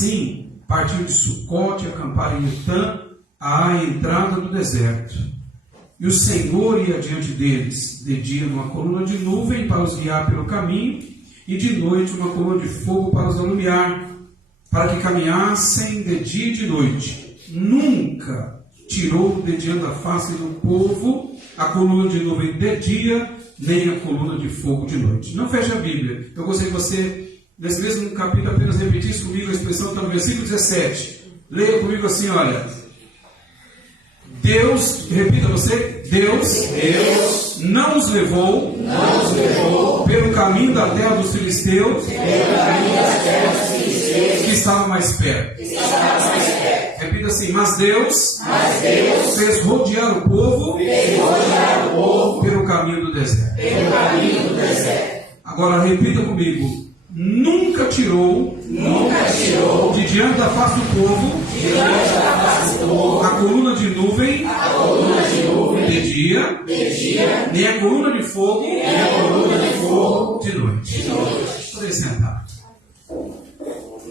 Sim, partiu de Sucote, acamparam em Etã, à entrada do deserto. E o Senhor ia diante deles, de dia uma coluna de nuvem para os guiar pelo caminho, e de noite uma coluna de fogo para os alumiar, para que caminhassem de dia e de noite. Nunca tirou de diante da face do povo a coluna de nuvem de dia, nem a coluna de fogo de noite. Não feche a Bíblia. Eu gostaria que você, nesse mesmo capítulo, apenas repetisse comigo a expressão que está no versículo 17. Leia comigo assim, olha. Deus, repita você, Deus não os levou pelo caminho da terra dos filisteus, que estava mais perto. Repita assim, mas Deus fez rodear o povo pelo caminho do deserto. Agora repita comigo. Nunca tirou de diante da face do povo a coluna de nuvem de dia, nem a coluna de fogo de noite. Podem sentar.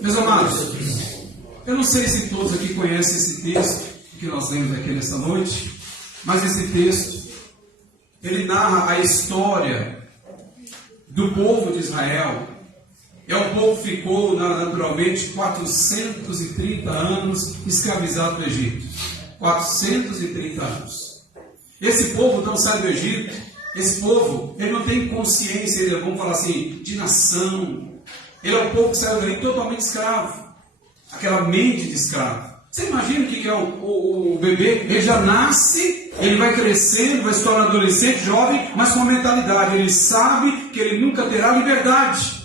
Meus amados, eu não sei se todos aqui conhecem esse texto que nós lemos aqui nesta noite, mas esse texto ele narra a história do povo de Israel. O povo ficou naturalmente 430 anos escravizado no Egito. 430 anos. Esse povo não sai do Egito. Esse povo, ele não tem consciência, vamos falar assim, de nação. Ele é um povo que saiu do Egito totalmente escravo. Aquela mente de escravo. Você imagina o que é o bebê? Ele já nasce, ele vai crescendo, vai se tornar adolescente, jovem, mas com uma mentalidade. Ele sabe que ele nunca terá liberdade.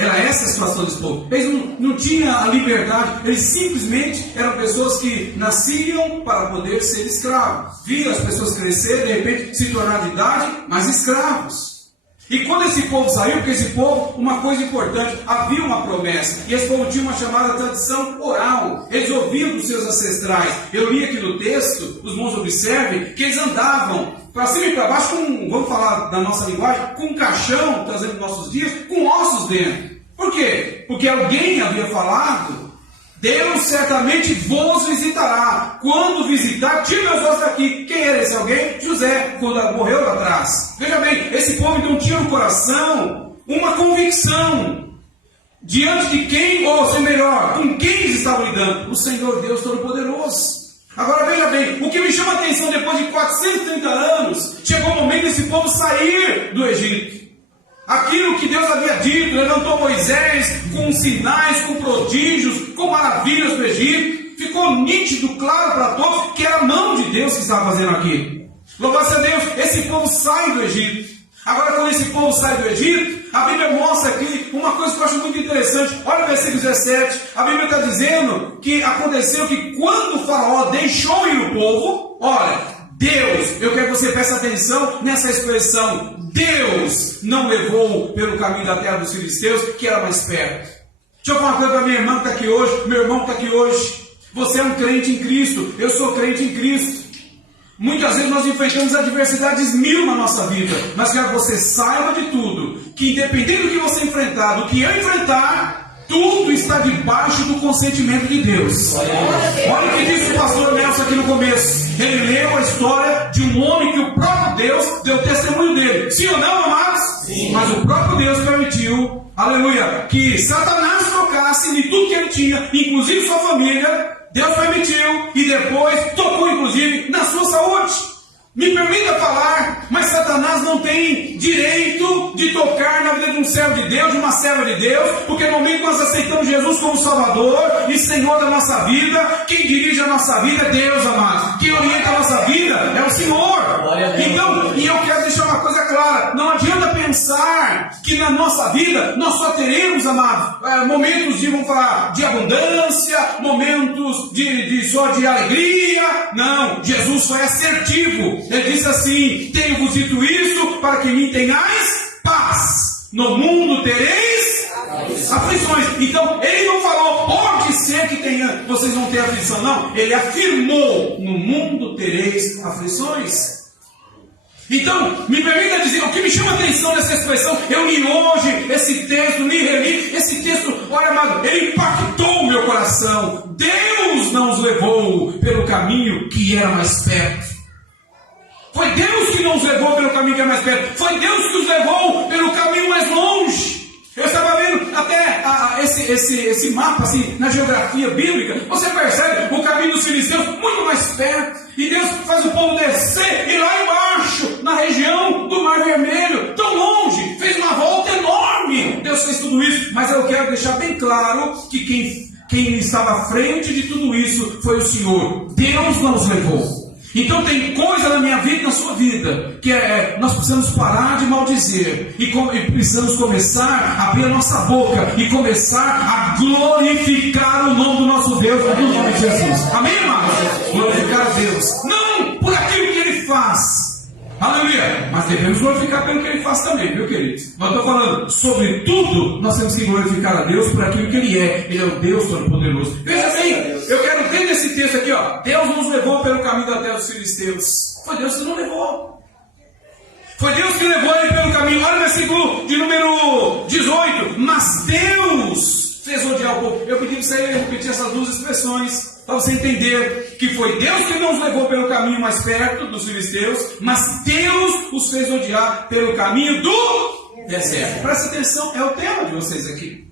Era essa a situação desse povo. Eles não tinham a liberdade, eles simplesmente eram pessoas que nasciam para poder ser escravos. Viam as pessoas crescerem, de repente se tornar de idade, mas escravos. E quando esse povo saiu, porque esse povo, uma coisa importante, havia uma promessa. E esse povo tinha uma chamada tradição oral. Eles ouviam dos seus ancestrais. Eu li aqui no texto, os irmãos observem, que eles andavam para cima e para baixo com, vamos falar da nossa linguagem, com um caixão, trazendo nossos dias, com ossos dentro. Por quê? Porque alguém havia falado, Deus certamente vos visitará. Quando visitar, tira meus ossos daqui. Quem era esse alguém? José, quando morreu lá atrás. Veja bem, esse povo então tinha no coração uma convicção. Diante de quem, ou seja, melhor, com quem eles estavam lidando? O Senhor Deus Todo-Poderoso. Agora veja bem, o que me chama a atenção depois de 430 anos, chegou o momento desse povo sair do Egito. Aquilo que Deus havia dito, levantou Moisés com sinais, com prodígios, com maravilhas do Egito. Ficou nítido, claro para todos, que era a mão de Deus que estava fazendo aqui. Louvado seja Deus, esse povo sai do Egito. Agora quando esse povo sai do Egito, a Bíblia mostra aqui uma coisa que eu acho muito interessante. Olha o versículo 17, a Bíblia está dizendo que aconteceu que quando o faraó deixou ir o povo, olha, Deus, eu quero que você preste atenção nessa expressão, Deus não levou pelo caminho da terra dos filisteus, que era mais perto. Deixa eu falar uma coisa para minha irmã que está aqui hoje, meu irmão que está aqui hoje. Você é um crente em Cristo, eu sou crente em Cristo. Muitas vezes nós enfrentamos adversidades mil na nossa vida, mas quero que você saiba de tudo, que independente do que você enfrentar, do que eu enfrentar, tudo está debaixo do consentimento de Deus. Olha o que disse o pastor Nelson aqui no começo. Ele leu a história de um homem que o próprio Deus deu testemunho dele. Sim ou não, amados? Sim. Mas o próprio Deus permitiu, aleluia, que Satanás tocasse em tudo que ele tinha, inclusive sua família. Deus permitiu e depois tocou inclusive na sua saúde. Me permita falar, mas Satanás não tem direito de tocar na vida de um servo de Deus, de uma serva de Deus, porque no momento que nós aceitamos Jesus como Salvador e Senhor da nossa vida, quem dirige a nossa vida é Deus, amado. Quem orienta a nossa vida é o Senhor. Então, e eu quero deixar uma coisa clara, não adianta pensar que na nossa vida nós só teremos, amado, momentos de, vamos falar, de abundância, momentos só de alegria. Não, Jesus foi assertivo. Ele disse assim, tenho-vos dito isso para que me tenhais paz. No mundo tereis aflições. Então, ele não falou, pode ser que vocês vão ter aflição. Não, ele afirmou, no mundo tereis aflições. Então, me permita dizer, o que me chama a atenção nessa expressão, eu li hoje esse texto, li, reli, esse texto, olha amado, ele impactou o meu coração. coração. Deus não os levou pelo caminho que era mais perto. Foi Deus que não os levou pelo caminho que era mais perto. Foi Deus que os levou pelo caminho mais longe. Eu estava vendo até esse mapa assim, na geografia bíblica. Você percebe o caminho dos filisteus muito mais perto. E Deus faz o povo descer e lá embaixo, na região do Mar Vermelho, tão longe, fez uma volta enorme. Deus fez tudo isso, mas eu quero deixar bem claro que quem estava à frente de tudo isso foi o Senhor. Deus não os levou. Então tem coisa na minha vida e na sua vida que nós precisamos parar de maldizer e precisamos começar a abrir a nossa boca e começar a glorificar o nome do nosso Deus no nome de Jesus. Amém, amados? Glorificar a Deus, não por aquilo que Ele faz, aleluia, mas devemos glorificar pelo que Ele faz também, viu, queridos? Mas estou falando, sobretudo, nós temos que glorificar a Deus por aquilo que Ele é. Ele é o Deus Todo-Poderoso. Veja bem, eu quero ver nesse texto aqui, ó, Deus nos levou pelo caminho da terra dos filisteus. Foi Deus que não levou. Foi Deus que levou ele pelo caminho. Olha o versículo de número 18. Mas Deus fez odiar o povo. Eu pedi para você repetir essas duas expressões, para você entender que foi Deus que não os levou pelo caminho mais perto dos filisteus, mas Deus os fez odiar pelo caminho do deserto. Presta atenção, é o tema de vocês aqui.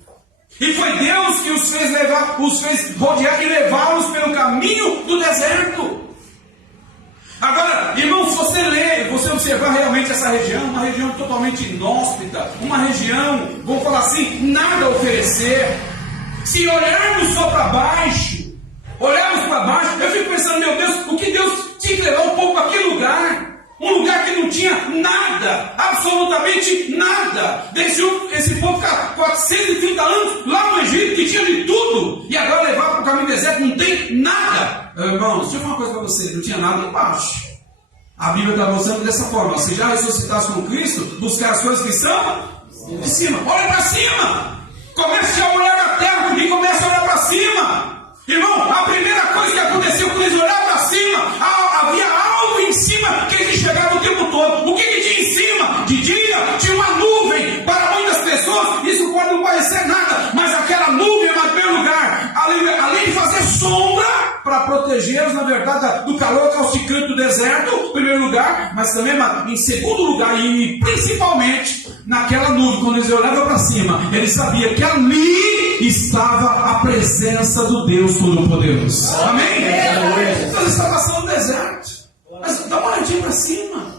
E foi Deus que os fez rodear e levá-los pelo caminho do deserto. Agora, irmão, se você ler, você observar realmente essa região, uma região totalmente inóspita, uma região, vamos falar assim, nada a oferecer. Se olharmos só para baixo, eu fico pensando, meu Deus, o que Deus tinha que levar um pouco para aquele lugar? Um lugar que não tinha nada, absolutamente nada. Deixou esse povo ficar 430 anos lá no Egito, que tinha de tudo, e agora levar para o caminho do deserto, não tem nada. Irmãos, deixa eu falar uma coisa para você, não tinha nada embaixo. A Bíblia está mostrando dessa forma: se já ressuscitasse com Cristo, buscar as coisas que estão de cima. Olha para cima, comece a olhar na terra e comece a olhar para cima. Irmão, a primeira coisa que aconteceu quando eles olharam para cima, havia algo em cima que eles enxergavam o tempo todo. O que tinha em cima? De dia tinha uma nuvem. Para muitas pessoas isso pode não parecer nada, mas aquela nuvem é no primeiro lugar, além de fazer sombra para protegê-los, na verdade, do calor causticante do deserto, em primeiro lugar, mas também em segundo lugar, e principalmente naquela nuvem, quando eles olhavam para cima, eles sabiam que ali estava a presença do Deus Todo-Poderoso. Amém? Então eles estavam passando no deserto, mas dá uma olhadinha para cima.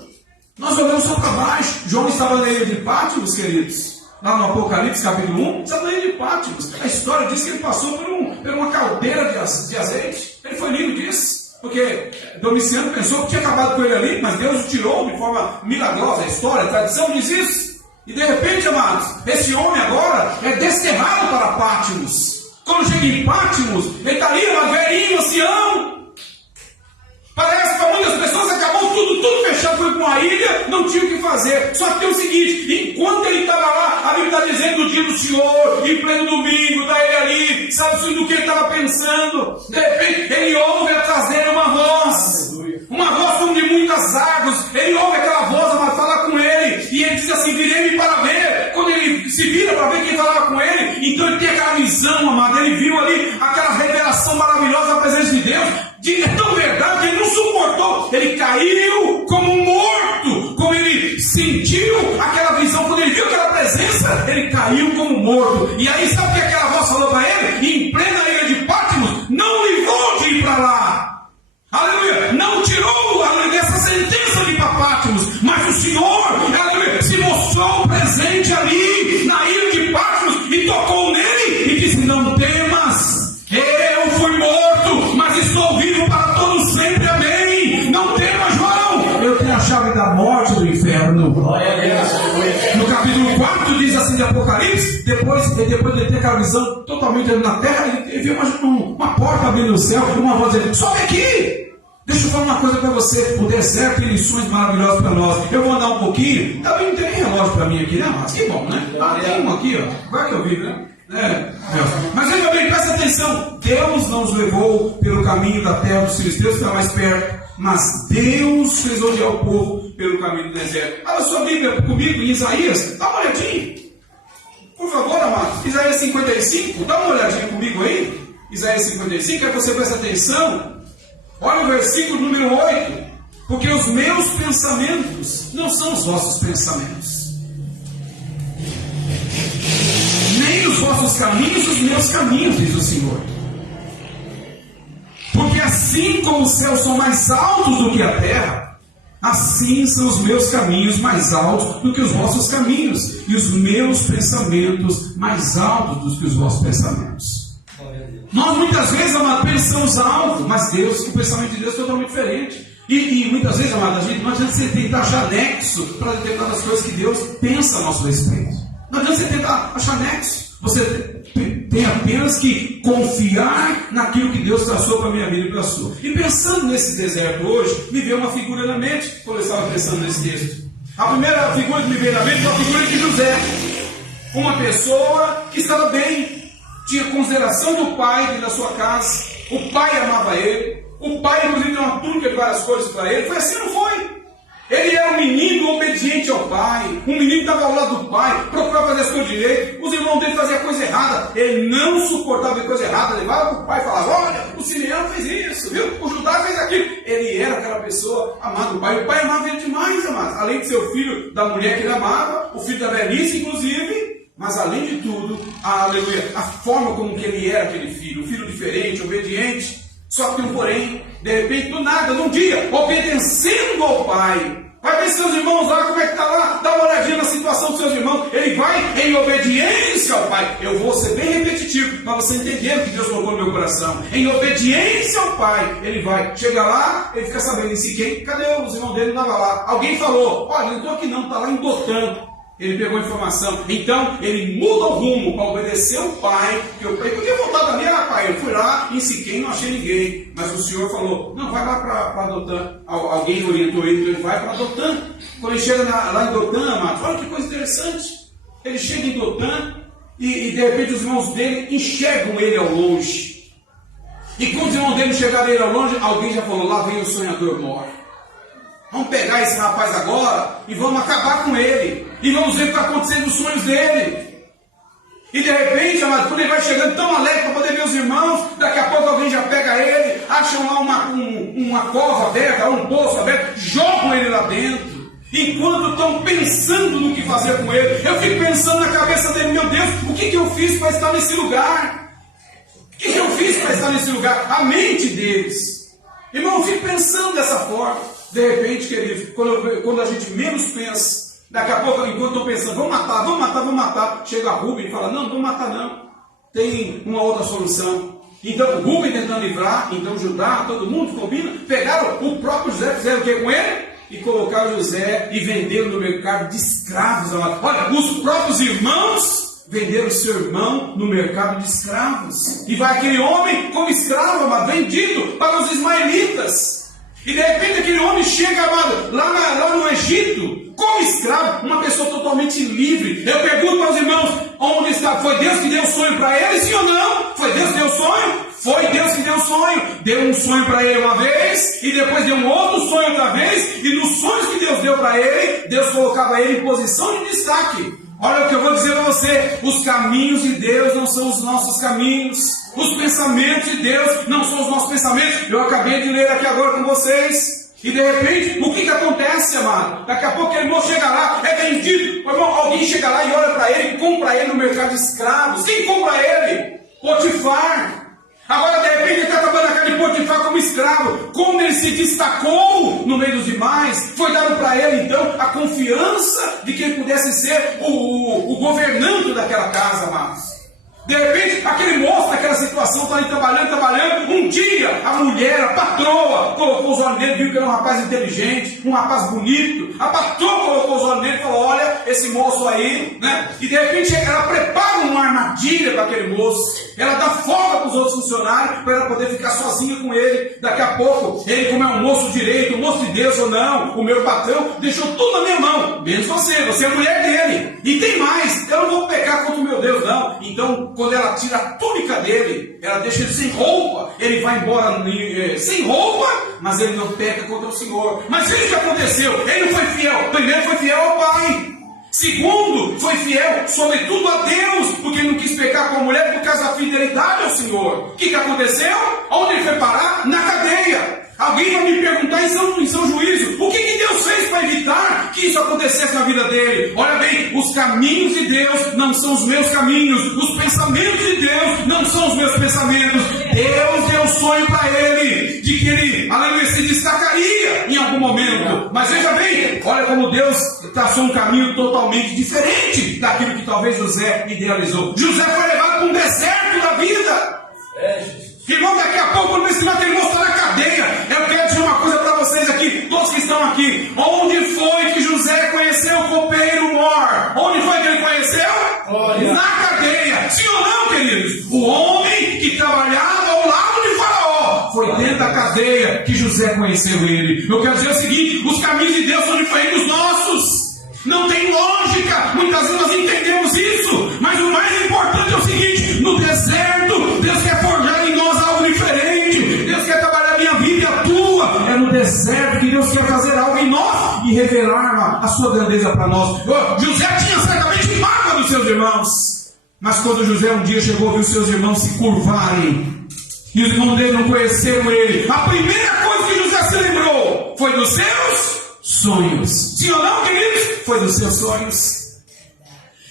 Nós olhamos só para baixo. João estava na ilha de Pátimos, queridos, lá no Apocalipse capítulo 1, estava na ilha de Pátimos. A história diz que ele passou por uma caldeira de azeite. Ele foi lindo disso, porque Domiciano pensou que tinha acabado com ele ali, mas Deus o tirou de forma milagrosa. A história, a tradição diz isso. E de repente, amados, esse homem agora é desterrado para Pátimos. Quando chega em Pátimos, ele está ali, uma velhinho, ancião. Parece para muitas pessoas acabou tudo fechado, foi para uma ilha, não tinha o que fazer. Só que tem o seguinte: enquanto ele estava lá, a Bíblia está dizendo o dia do Senhor, em pleno domingo, está ele ali, sabe do que ele estava pensando? De repente, ele ouve atrás dele uma voz como de muitas águas. Ele ouve aquela voz, mas fala com ele, e ele diz assim: virei-me para ver. Quando ele se vira para ver quem falava com ele, então ele tem aquela visão, amado, ele viu ali aquela revelação maravilhosa da presença de Deus. É tão verdade que ele não suportou, ele caiu como morto. Como ele sentiu aquela visão, quando ele viu aquela presença, ele caiu como morto. E aí sabe o que aquela voz falou para ele? Em plena ilha de Pátimos, não livrou de ir para lá, aleluia, não tirou dessa sentença de ir para Pátimos, mas o Senhor, aleluia, se mostrou presente ali na ilha de Pátimos e tocou nele e disse: não temas, eu fui morto, mas estou vivo para todos sempre, amém. Não temas, João, eu tenho a chave da morte e do inferno. No capítulo 4 diz assim de Apocalipse, depois de ter aquela visão totalmente na terra, ele viu uma porta abrindo no céu, uma voz dizendo: sobe aqui. Deixa eu falar uma coisa para você. O deserto tem lições maravilhosas para nós. Eu vou andar um pouquinho. Também não tem nem relógio para mim aqui, né? Mas que bom, né? Tem um aqui, ó. Vai que eu vi, né? Mas veja bem, presta atenção. Deus não os levou pelo caminho da terra dos filisteus, que está mais perto, mas Deus fez odiar o povo pelo caminho do deserto. Abra sua Bíblia comigo em Isaías. Dá uma olhadinha, por favor, amado. Isaías 55. Dá uma olhadinha comigo aí. Isaías 55, quero que você preste atenção. Olha o versículo número 8. Porque os meus pensamentos não são os vossos pensamentos, nem os vossos caminhos os meus caminhos, diz o Senhor. Porque assim como os céus são mais altos do que a terra, assim são os meus caminhos mais altos do que os vossos caminhos, e os meus pensamentos mais altos do que os vossos pensamentos. Nós muitas vezes, amado, pensamos algo, mas o pensamento de Deus é totalmente diferente. E muitas vezes, amado, a gente não adianta você tentar achar nexo para determinadas coisas que Deus pensa a nosso respeito. Não adianta você tentar achar nexo. Você tem apenas que confiar naquilo que Deus traçou para a minha vida e para a sua. E pensando nesse deserto hoje, me veio uma figura na mente, quando eu estava pensando nesse texto. A primeira figura que me veio na mente foi a figura de José. Uma pessoa que estava bem, tinha consideração do pai dentro da sua casa, o pai amava ele, o pai inclusive deu uma túnica de várias coisas para ele. Foi assim, não foi? Ele era um menino obediente ao pai, um menino que estava ao lado do pai, procurava fazer as coisas direito. Os irmãos dele faziam coisa errada, ele não suportava a coisa errada, levava para o pai e falava: olha, o Simeão fez isso, viu? O Judá fez aquilo. Ele era aquela pessoa amada do pai. O pai amava ele demais, amados. Além de ser o filho da mulher que ele amava, o filho da velhice, inclusive. Mas além de tudo, aleluia, a forma como que ele era aquele filho, um filho diferente, obediente. Só que um porém, de repente, do nada, num dia, obedecendo ao pai. Vai ver seus irmãos lá, como é que está lá, dá uma olhadinha na situação dos seus irmãos. Ele vai em obediência ao pai. Eu vou ser bem repetitivo, para você entender o que Deus colocou no meu coração. Em obediência ao pai, ele vai. Chega lá, ele fica sabendo em Siquém, cadê os irmãos dele? Não estava lá. Alguém falou: olha, não estou aqui não, está lá em Dotã. Ele pegou a informação, então ele muda o rumo para obedecer ao pai, que o pai podia voltar dali, pai, eu fui lá em Siquém, não achei ninguém, mas o Senhor falou: não, vai lá para Dotã. Alguém orientou ele, ele vai para Dotã. Quando ele chega lá em Dotã, amado, olha que coisa interessante, ele chega em Dotã e de repente os irmãos dele enxergam ele ao longe, e quando os irmãos dele chegaram ele ao longe, alguém já falou: lá vem o sonhador mor. Vamos pegar esse rapaz agora e vamos acabar com ele. E vamos ver o que está acontecendo nos sonhos dele. E de repente, amado, quando ele vai chegando tão alegre para poder ver os irmãos, daqui a pouco alguém já pega ele, acham lá uma cova aberta, um poço aberto, jogam ele lá dentro. Enquanto estão pensando no que fazer com ele, eu fico pensando na cabeça dele: meu Deus, o que eu fiz para estar nesse lugar? O que eu fiz para estar nesse lugar? A mente deles. Irmão, eu fico pensando dessa forma. De repente, querido, quando a gente menos pensa, daqui a pouco, enquanto estou pensando, vamos matar, chega a Rubem e fala: não, vamos matar não, tem uma outra solução. Então, Rubem tentando livrar, então Judá, todo mundo combina, pegaram o próprio José, fizeram o que com ele? E colocaram José e venderam no mercado de escravos. Olha, os próprios irmãos venderam seu irmão no mercado de escravos. E vai aquele homem como escravo, vendido para os ismaelitas. E de repente aquele homem chega, amado, lá no Egito, como escravo, uma pessoa totalmente livre. Eu pergunto para os irmãos: onde está? Foi Deus que deu o sonho para ele, sim ou não? Foi Deus que deu o sonho? Foi Deus que deu o sonho. Deu um sonho para ele uma vez, e depois deu um outro sonho outra vez, e nos sonhos que Deus deu para ele, Deus colocava ele em posição de destaque. Olha o que eu vou dizer para você: os caminhos de Deus não são os nossos caminhos, os pensamentos de Deus não são os nossos pensamentos. Eu acabei de ler aqui agora com vocês, e de repente, o que acontece, amado? Daqui a pouco aquele irmão chega lá, é vendido. Irmão, alguém chega lá e olha para ele e compra ele no mercado de escravos. Quem compra ele? Potifar. Agora de repente ele está trabalhando na casa de Potifar como escravo. Como ele se destacou no meio dos demais, foi dado para ele então a confiança de que ele pudesse ser o governante daquela casa, amados. De repente, aquele moço naquela situação está ali trabalhando. Um dia, a mulher, a patroa, colocou os olhos nele, viu que era um rapaz inteligente, um rapaz bonito. A patroa colocou os olhos nele e falou: olha, esse moço aí, né? E de repente, ela prepara uma armadilha para aquele moço. Ela dá folga para os outros funcionários, para ela poder ficar sozinha com ele. Daqui a pouco, ele, como é um moço direito, um moço de Deus ou não, o meu patrão, deixou tudo na minha mão. Menos você é a mulher dele. E tem mais, eu não vou pecar contra o meu Deus, não. Então, quando ela tira a túnica dele, ela deixa ele sem roupa, ele vai embora sem roupa, mas ele não peca contra o Senhor. Mas isso que aconteceu, ele não foi fiel. Primeiro foi fiel ao pai. Segundo, foi fiel sobretudo a Deus, porque ele não quis pecar com a mulher por causa da fidelidade ao Senhor. O que aconteceu? Onde ele foi parar? Na cadeia. Alguém vai me perguntar em São Juízo, o que Deus fez para evitar que isso acontecesse na vida dele? Olha bem, os caminhos de Deus não são os meus caminhos, os pensamentos de Deus não são os meus pensamentos. Deus deu um sonho para ele, de que ele, aleluia, se destacaria em algum momento. Mas veja bem, olha como Deus traçou um caminho totalmente diferente daquilo que talvez José idealizou. José foi levado para um deserto da vida. Irmão, daqui a pouco, no ensinamento, ele mostrou na cadeia. Eu quero dizer uma coisa para vocês aqui, todos que estão aqui. Onde foi que José conheceu o copeiro Mor? Onde foi que ele conheceu? Olha. Na cadeia. Sim ou não, queridos? O homem que trabalhava ao lado de Faraó. Foi dentro da cadeia que José conheceu ele. Eu quero dizer o seguinte, os caminhos de Deus são diferentes dos nossos. Não tem lógica. Muitas vezes nós entendemos isso. Mas o mais importante é o seguinte, no deserto, Deus quer forjar em nós algo diferente. Deus quer trabalhar a minha vida e a tua. É no deserto que Deus quer fazer algo em nós e revelar a sua grandeza para nós. José tinha certamente mágoa dos seus irmãos. Mas quando José um dia chegou, viu seus irmãos se curvarem e os irmãos dele não conheceram ele, a primeira coisa que José se lembrou foi dos seus sonhos. Sim ou não, queridos? Foi dos seus sonhos.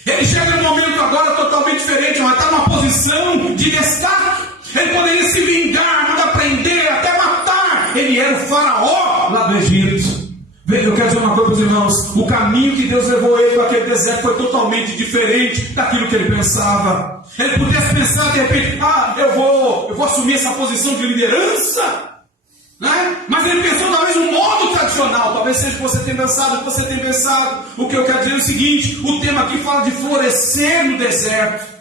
Ele chega num momento agora totalmente diferente, mas está numa posição de destaque. Ele poderia se vingar, mandar prender, até matar. Ele era o faraó lá do Egito. Eu quero dizer uma coisa para os irmãos, o caminho que Deus levou ele para aquele deserto foi totalmente diferente daquilo que ele pensava. Ele pudesse pensar de repente, eu vou assumir essa posição de liderança, né? Mas ele pensou talvez um modo tradicional, talvez seja que você tem pensado, O que eu quero dizer é o seguinte, o tema aqui fala de florescer no deserto.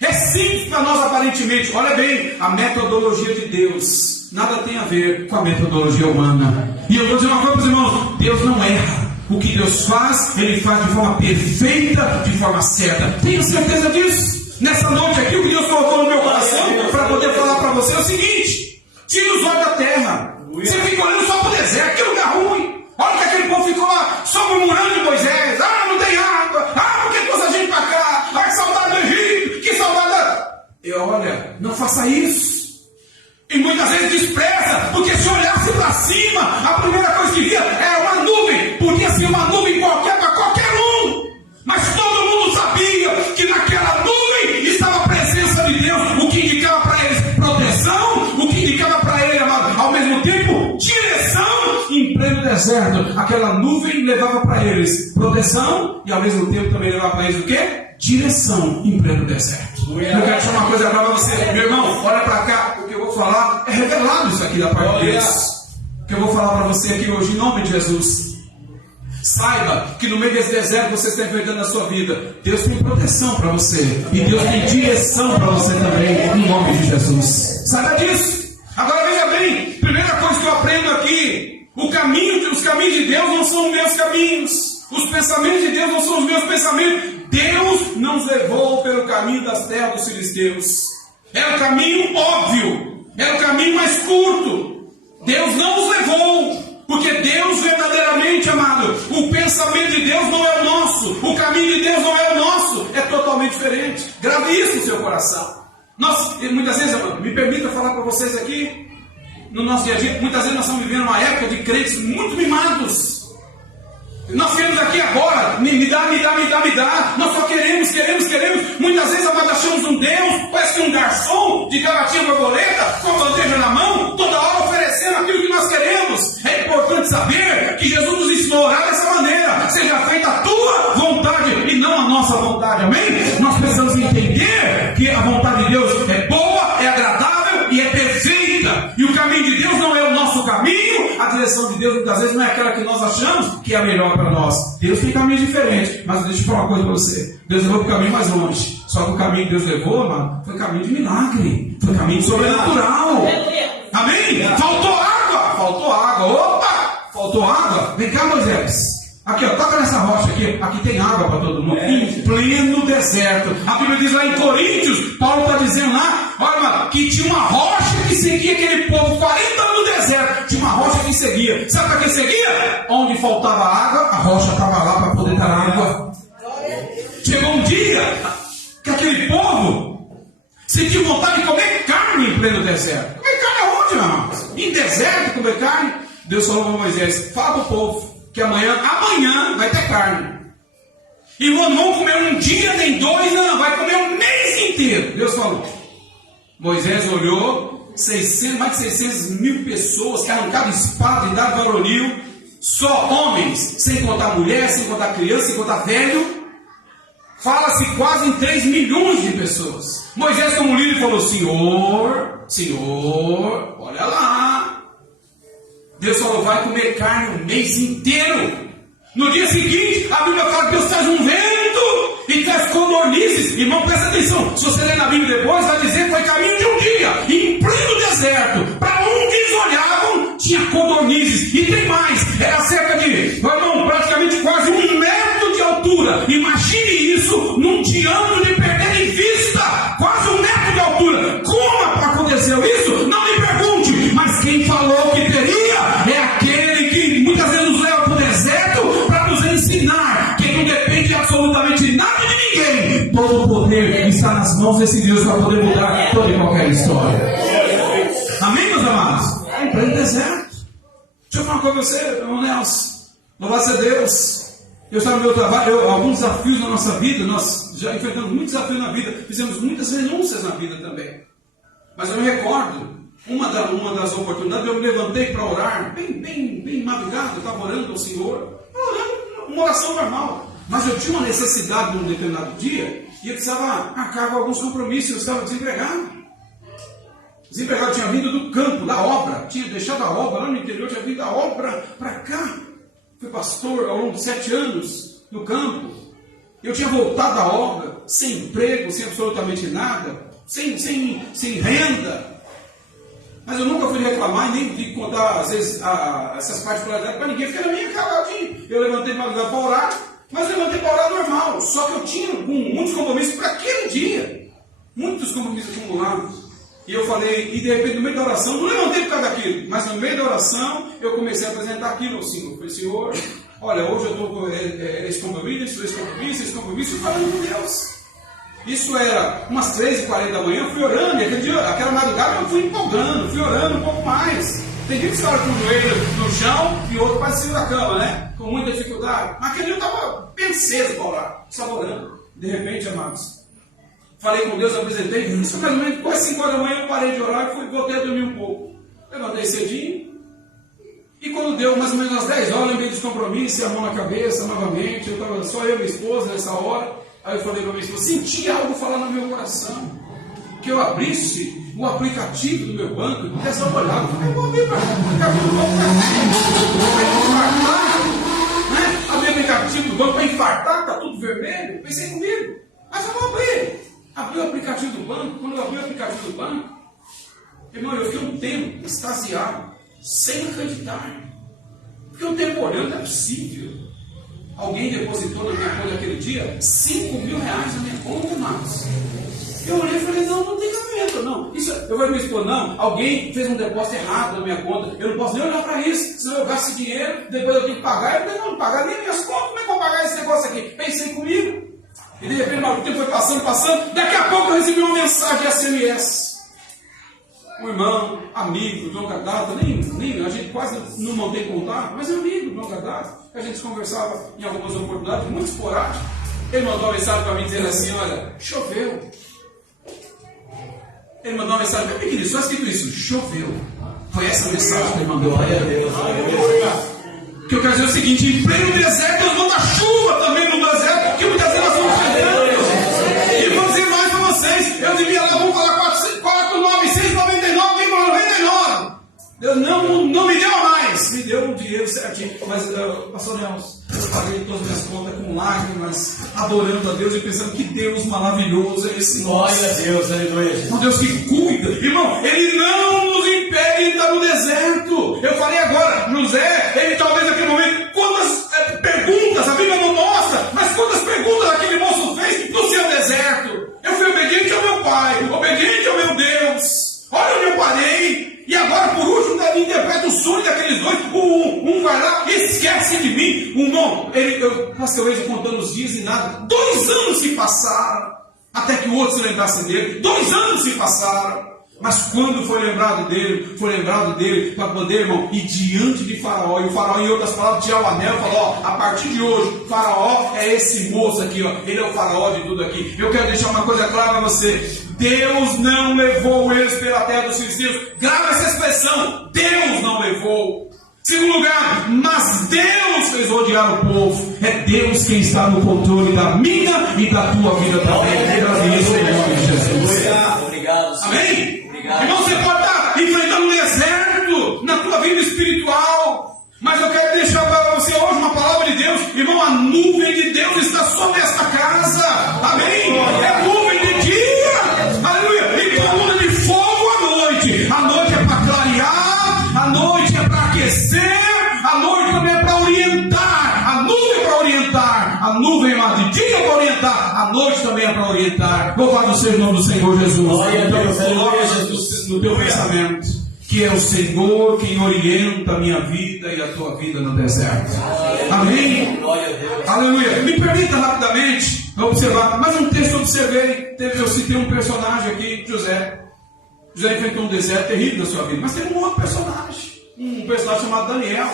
É simples para nós aparentemente, olha bem, a metodologia de Deus nada tem a ver com a metodologia humana. E eu vou dizer uma coisa para os irmãos, Deus não erra. O que Deus faz, Ele faz de forma perfeita, de forma certa. Tenho certeza disso. Nessa noite aqui, o que Deus colocou no meu coração para poder falar para você é o seguinte, tira os olhos da terra. Você fica olhando só para o deserto, que lugar ruim. Olha que aquele povo ficou lá, só murmurando de Moisés. Não tem água. Por que trouxe a gente para cá? Que saudade do Egito, que saudade. Olha, não faça isso. E muitas vezes despreza, porque se olhasse para cima, a primeira coisa que via era uma nuvem. Podia ser uma nuvem qualquer para qualquer um. Mas todo mundo sabia que naquela nuvem estava a presença de Deus, o que indicava para eles proteção, o que indicava para eles, ao mesmo tempo, direção em pleno deserto. Aquela nuvem levava para eles proteção e ao mesmo tempo também levava para eles o quê? Direção em pleno deserto. Eu quero dizer uma coisa agora para você, meu irmão, olha para cá, o que eu vou falar é revelado isso aqui da parte de Deus. O que eu vou falar para você aqui hoje, em nome de Jesus. Saiba que no meio desse deserto você está enfrentando na sua vida, Deus tem proteção para você e Deus tem direção para você também, em nome de Jesus. Saiba disso. Agora veja bem, primeira coisa que eu aprendo aqui, os caminhos de Deus não são os meus caminhos. Os pensamentos de Deus não são os meus pensamentos. Deus não nos levou pelo caminho das terras dos filisteus. É o caminho óbvio, é o caminho mais curto. Deus não nos levou, porque Deus verdadeiramente, amado, o pensamento de Deus não é o nosso, o caminho de Deus não é o nosso, é totalmente diferente. Grave isso no seu coração. Muitas vezes, me permita falar para vocês aqui, no nosso dia a dia, muitas vezes nós estamos vivendo uma época de crentes muito mimados. Nós queremos aqui agora, me dá. Nós só queremos. Muitas vezes nós achamos um Deus, parece que um garçom de gravatinha borboleta, com a bandeja na mão, toda hora oferecendo aquilo que nós queremos. É importante saber que Jesus nos ensinou a orar dessa maneira. Seja feita a tua vontade e não a nossa vontade. Amém? Nós precisamos entender que a vontade de Deus é boa, é agradável e é perfeita. E o caminho de Deus não é o nosso caminho. A direção de Deus muitas vezes não é aquela que nós achamos que é a melhor para nós. Deus tem caminhos diferentes. Mas deixa eu falar uma coisa para você. Deus levou para o caminho mais longe. Só que o caminho que Deus levou, mano, foi caminho de milagre. Foi caminho sobrenatural. Amém? Faltou água. Opa! Faltou água. Vem cá, Moisés. Aqui, toca nessa rocha aqui. Aqui tem água para todo mundo. Em pleno deserto. A Bíblia diz lá em Coríntios, Paulo está dizendo lá, olha, mano, que tinha uma rocha que seguia aquele povo 40 anos no deserto. Tinha uma rocha que seguia. Sabe para que seguia? Onde faltava água, a rocha estava lá para poder dar água. vontade de comer carne em pleno deserto. Comer carne aonde, irmãos? Em deserto comer carne? Deus falou para Moisés: fala para o povo que amanhã vai ter carne. E não vão comer um dia nem dois, não, vai comer um mês inteiro. Deus falou. Moisés olhou, mais de 600 mil pessoas que arrancaram espada e idade varonil, só homens, sem contar mulher, sem contar criança, sem contar velho. Fala-se quase em 3 milhões de pessoas. Moisés, como líder, falou: Senhor, olha lá. Deus falou: vai comer carne o mês inteiro. No dia seguinte, a Bíblia fala que Deus traz um vento e traz codornizes. Irmão, presta atenção. Se você ler na Bíblia depois, vai dizer que foi caminho de um dia. E em pleno deserto, para onde eles olhavam, tinha codornizes. E tem mais. Era cerca de, irmão, praticamente quase 1 metro de altura. Imagine isso num diâmetro de perder de vista. Quase 1 metro de altura. Como aconteceu isso? Não me pergunte. Mas quem falou que teria é aquele que muitas vezes nos leva para o deserto para nos ensinar que não depende de absolutamente nada de ninguém. Todo o poder está nas mãos desse Deus para poder mudar toda e qualquer história. Amém, meus amados? É em pleno deserto. Deixa eu falar uma coisa para você, irmão Nelson. Louvado seja Deus. Eu estava no meu trabalho, alguns desafios na nossa vida, nós já enfrentamos muitos desafios na vida, fizemos muitas renúncias na vida também. Mas eu me recordo, uma das oportunidades, eu me levantei para orar, bem madrugada, eu estava orando ao Senhor, orando uma oração normal. Mas eu tinha uma necessidade num determinado dia, e eu precisava arcar com alguns compromissos, eu estava desempregado. Desempregado, tinha vindo do campo, da obra, tinha deixado a obra lá no interior, tinha vindo da obra para cá. Fui pastor ao longo de 7 anos no campo. Eu tinha voltado da obra, sem emprego, sem absolutamente nada, sem renda. Mas eu nunca fui reclamar e nem de contar, às vezes, essas particularidades para ninguém, porque era minha caladinha. Eu levantei para orar, mas eu levantei para orar normal. Só que eu tinha muitos compromissos para aquele dia. Muitos compromissos acumulados. E eu falei, e de repente no meio da oração, não levantei por causa daquilo, mas no meio da oração eu comecei a apresentar aquilo ao Senhor. Eu falei: Senhor, olha, hoje eu estou com esse compromisso, falando com Deus. Isso era umas 3h40 da manhã, eu fui orando, e aquele dia, aquela madrugada eu fui empolgando, fui orando um pouco mais. Tem gente que estava com o joelho no chão e outro parecido na cama, né? Com muita dificuldade. Mas aquele dia eu estava bem cedo para orar, estava orando. De repente, amados, falei com Deus, apresentei, isso mais ou menos quase 5 horas da manhã eu parei de orar e voltei a dormir um pouco. Levantei cedinho, e quando deu mais ou menos às 10 horas, lembrei dos compromissos, a mão na cabeça novamente, eu estava só eu e minha esposa nessa hora. Aí eu falei para minha esposa, senti algo falar no meu coração, que eu abrisse o aplicativo do meu banco, e essa olhada, eu falei: vou abrir para o aplicativo do banco para infartar, né? Abri o aplicativo do banco para infartar, está tudo vermelho. Pensei comigo, mas eu vou abrir. Abri o aplicativo do banco. Quando eu abri o aplicativo do banco, irmão, eu fiquei um tempo extasiado, sem acreditar. Fiquei um tempo olhando, não é possível. Alguém depositou na minha conta naquele dia R$5.000 na minha conta, irmãos. Eu olhei e falei: não tem cabimento, não. Isso, eu falei para minha esposa: não, alguém fez um depósito errado na minha conta, eu não posso nem olhar para isso, senão eu gasto esse dinheiro, depois eu tenho que pagar. Eu falei: não pagar nem minhas contas, como é que eu vou pagar esse negócio aqui? Pensei comigo. E de repente o tempo foi passando, daqui a pouco eu recebi uma mensagem SMS. Um irmão, amigo, João Cadata, nem a gente quase não mantém contato, mas é amigo, João Cadata, que a gente conversava em algumas oportunidades, muito esporádicas. Ele mandou uma mensagem para mim dizendo assim: olha, choveu. Ele mandou uma mensagem bem pequenininha, só escrito isso: choveu. Foi essa mensagem que ele mandou. Que eu quero dizer o seguinte: em pleno deserto, Deus manda chuva também no deserto, que muitas vezes nós vamos perdendo. E vou dizer mais para vocês: eu devia lá, vamos falar 4.999,99. Deus não me deu mais, me deu um dinheiro certinho. Mas, pastor Nelson, eu paguei todas as minhas contas com lágrimas, adorando a Deus e pensando: que Deus maravilhoso é esse nosso. Glória a Deus, aleluia. Um Deus que cuida. Irmão, Ele não nos impede de estar no deserto. Eu falei agora, José, ele talvez naquele momento, quantas perguntas, a Bíblia não mostra, mas quantas perguntas aquele moço fez no seu deserto. Eu fui obediente ao meu pai, obediente ao meu Deus. Olha onde eu parei. E agora, por último, ele interpreta o sonho daqueles dois. Um vai lá e esquece de mim. Eu passo que eu vejo contando os dias e nada. 2 anos se passaram. até que o outro se lembrasse dele. 2 anos se passaram. Mas quando foi lembrado dele para poder, irmão, ir diante de Faraó. E o Faraó, em outras palavras, tirar o anel e falou: ó, a partir de hoje, Faraó é esse moço aqui, ó. Ele é o Faraó de tudo aqui. Eu quero deixar uma coisa clara para você: Deus não levou eles pela terra dos filisteus. Grava essa expressão: Deus não levou. Segundo lugar, mas Deus fez odiar o povo. É Deus quem está no controle da minha e da tua vida também. Isso em nome de Jesus. Obrigado. Amém? Irmão, você pode estar enfrentando um deserto na tua vida espiritual, mas eu quero deixar para você hoje uma palavra de Deus. Irmão, a nuvem de Deus está sobre esta casa. Amém? É nuvem de dia. Aleluia. E coluna de fogo à noite. A noite é para clarear, a noite é para aquecer, a noite também é para orientar. A nuvem é para orientar. A nuvem é de dia para orientar. A noite também é para orientar. Louvado seja o nome do Senhor Jesus. Coloca Jesus no teu pensamento, que é o Senhor quem orienta a minha vida e a tua vida no deserto. Amém? Aleluia. Me permita rapidamente observar mais um texto. Eu citei um personagem aqui, José. José enfrentou um deserto terrível na sua vida, mas teve um outro personagem, um personagem chamado Daniel.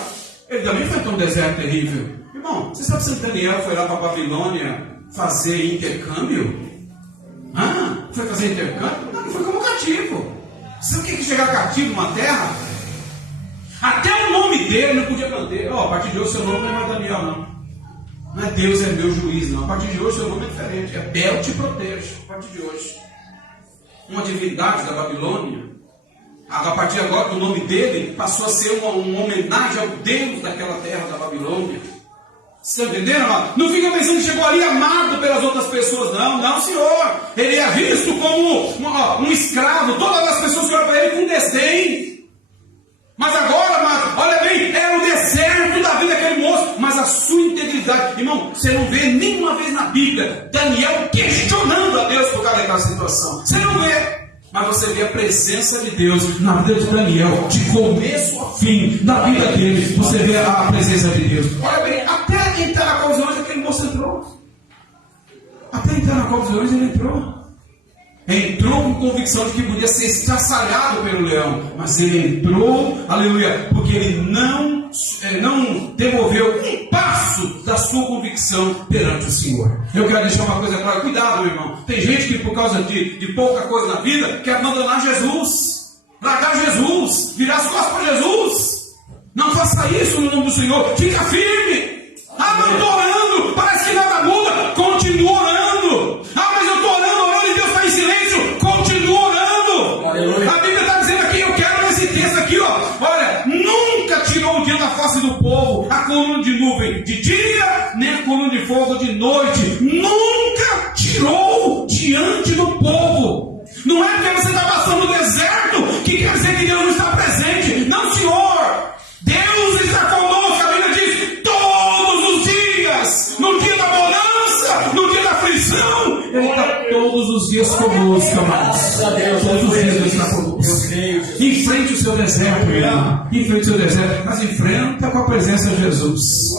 Ele também enfrentou um deserto terrível. Irmão, você sabe se Daniel foi lá para a Babilônia fazer intercâmbio? Foi fazer intercâmbio? Não, foi como cativo. Sabe o que é chegar cativo numa terra? Até o nome dele não podia manter. A partir de hoje seu nome não é Daniel, não. Não é Deus é meu juiz, não. A partir de hoje seu nome é diferente. É Bel te protege. A partir de hoje. Uma divindade da Babilônia. A partir de agora o nome dele passou a ser uma homenagem ao Deus daquela terra da Babilônia. Você entendeu, amado? Não fica pensando que chegou ali amado pelas outras pessoas. Não, senhor. Ele é visto como um escravo. Todas as pessoas olham para ele com desdém. Mas agora, amado, olha bem, era o deserto da vida daquele moço. Mas a sua integridade, irmão, você não vê nenhuma vez na Bíblia Daniel questionando a Deus por causa daquela situação. Você não vê. Mas você vê a presença de Deus na vida de Daniel, de começo a fim, na vida dele. Você vê a presença de Deus. Olha bem, até entrar na cova dos leões, aquele moço entrou. Até entrar na cova dos leões, ele entrou. Entrou com convicção de que podia ser estraçalhado pelo leão. Mas ele entrou, aleluia, porque ele não devolveu um passo da sua convicção perante o Senhor. Eu quero deixar uma coisa clara. Cuidado, meu irmão. Tem gente que por causa de pouca coisa na vida quer abandonar Jesus, largar Jesus, virar as costas para Jesus. Não faça isso no nome do Senhor. Fica firme. Mas eu estou orando, parece que nada muda. Continua orando. Mas eu estou orando e Deus está em silêncio. Continua orando. Aleluia. A Bíblia está dizendo aqui, eu quero nesse texto aqui, olha, nunca tirou o dia da face do povo a coluna de nuvem de dia, nem a coluna de fogo de noite. Nunca tirou diante do povo. Não é porque você está passando no deserto que quer dizer que Deus não está presente. Não, senhor. Deus está conosco. A Bíblia diz, todos os dias, no dia da bonança, no dia da aflição, Ele está todos os dias conosco, amados. Todos os dias Ele está conosco. Enfrente o seu deserto, irmão. Enfrente o seu deserto, mas enfrenta com a presença de Jesus.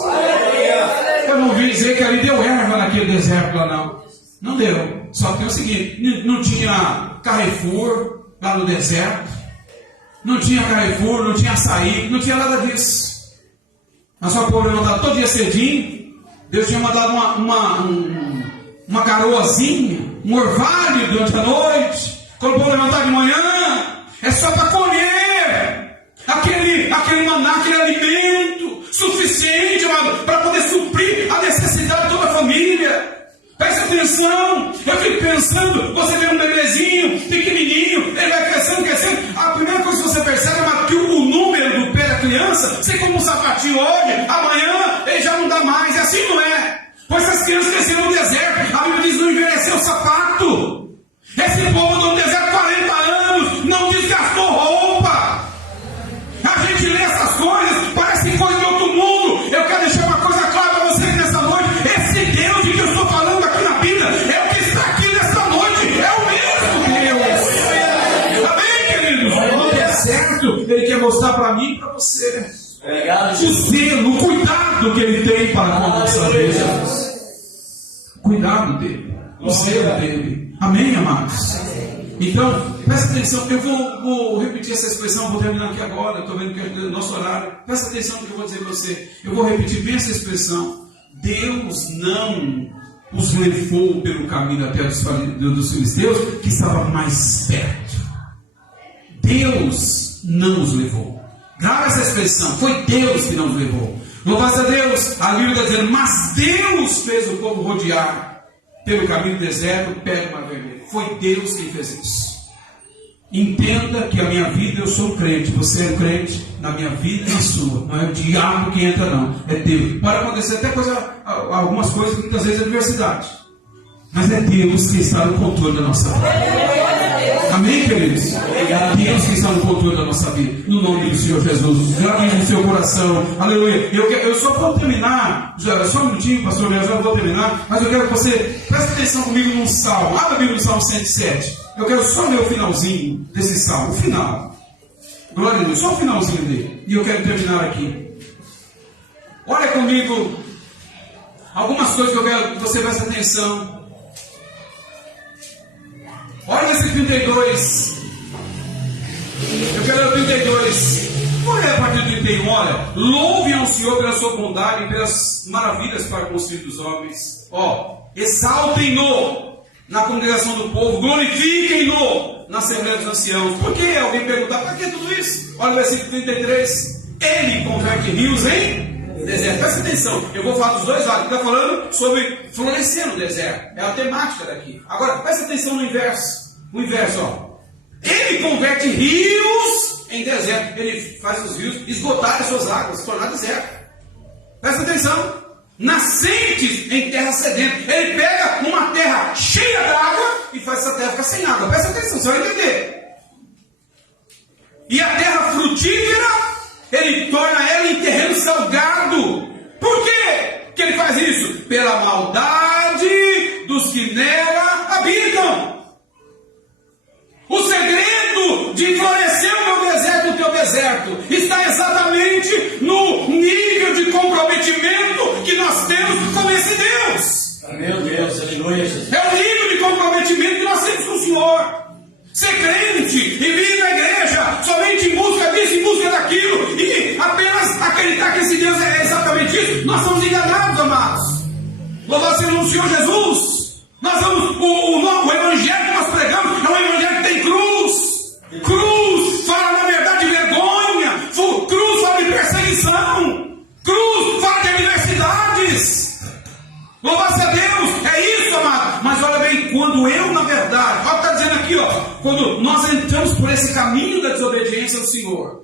Eu não vi dizer que ali deu erva naquele deserto lá, não. Não deu. Só que é o seguinte, não tinha Carrefour lá no deserto. Não tinha Carrefour, não tinha açaí, não tinha nada disso. Mas só o povo levantava todo dia cedinho. Deus tinha mandado uma garoazinha, um orvalho durante a noite. Quando o povo levantava de manhã, é só para comer aquele maná, aquele alimento suficiente para poder suprir a necessidade de toda a família. Presta atenção, eu fico pensando, você vê um bebezinho, pequenininho, ele vai crescendo. A primeira coisa que você percebe é que o número do pé da criança, você compra um sapatinho hoje, amanhã ele já não dá mais, e assim não é. Pois essas crianças cresceram no deserto, a Bíblia diz não envelheceu o sapato. Esse povo no deserto 40 anos, não desgastou roupa. A gente lê essas coisas, parece coisa de outro mundo. Eu quero deixar uma coisa clara para vocês nessa noite. Esse Deus de que eu estou falando aqui na Bíblia é o que está aqui nessa noite. É o mesmo Deus. Amém, queridos? O deserto, Ele quer mostrar para mim e para você. Obrigado, o zelo, o cuidado que Ele tem para a nossa vida. Cuidado dele, o zelo dele. Amém, amados? Então, presta atenção, eu vou repetir essa expressão, vou terminar aqui agora, estou vendo que é o nosso horário. Presta atenção no que eu vou dizer para você. Eu vou repetir bem essa expressão. Deus não os levou pelo caminho da terra dos filisteus, que estava mais perto. Deus não os levou. Grava essa expressão, foi Deus que não os levou. Louvado a Deus, a Bíblia está dizendo, mas Deus fez o povo rodear pelo caminho do deserto, pega uma vermelha. Foi Deus quem fez isso. Entenda que a minha vida, eu sou crente, você é crente, na minha vida e na sua. Não é o diabo que entra, não. É Deus. Pode acontecer até algumas coisas, muitas vezes adversidade. Mas é Deus que está no controle da nossa vida. Amém, queridos? É Deus que está no controle da nossa vida. No nome do Senhor Jesus. Grave no seu coração. Aleluia. Eu só vou terminar. Só um minutinho, pastor, eu já vou terminar. Mas eu quero que você preste atenção comigo num salmo. Abra a Bíblia no Salmo 107. Eu quero só ler o finalzinho desse salmo. O final. Glória a Deus. Só o finalzinho dele. E eu quero terminar aqui. Olha comigo. Algumas coisas que eu quero que você preste atenção. Olha esse 32. Eu quero ler o 32. Vou ler a partir do 31. Olha. Louve ao Senhor pela sua bondade e pelas maravilhas para com os filhos dos homens. Exaltem-no na congregação do povo. Glorifiquem-no na Assembleia dos Anciãos. Por que? Alguém perguntar, para que tudo isso? Olha o versículo 33. Ele converte rios em deserto. Presta atenção, eu vou falar dos dois lados. Está falando sobre florescer no deserto. É a temática daqui. Agora, presta atenção no inverso. O inverso, Ele converte rios em deserto. Ele faz os rios esgotarem suas águas, se tornar deserto. Presta atenção. Nascentes em terra sedenta. Ele pega uma terra cheia d'água e faz essa terra ficar sem água. Presta atenção, você vai entender. E a terra frutífera, ele torna ela em terreno salgado. Por quê que ele faz isso? Pela maldade dos que nela habitam. O segredo de florescer o meu deserto, o teu deserto, está exatamente no nível de comprometimento que nós temos com esse Deus. Meu Deus, aleluia, Jesus. É o nível de comprometimento que nós temos com o Senhor. Ser crente e vir na igreja somente em busca disso, em busca daquilo, e apenas acreditar que esse Deus é exatamente isso, nós somos enganados, amados. Louvado seja o Senhor Jesus. Nós vamos, o evangelho que nós pregamos é um evangelho que tem cruz. Cruz fala na verdade de vergonha. Cruz fala de perseguição. Cruz fala de adversidades. Louvado seja Deus, é isso, amado. Mas olha bem, quando eu, na verdade, olha o que está dizendo aqui, quando nós entramos por esse caminho da desobediência ao Senhor,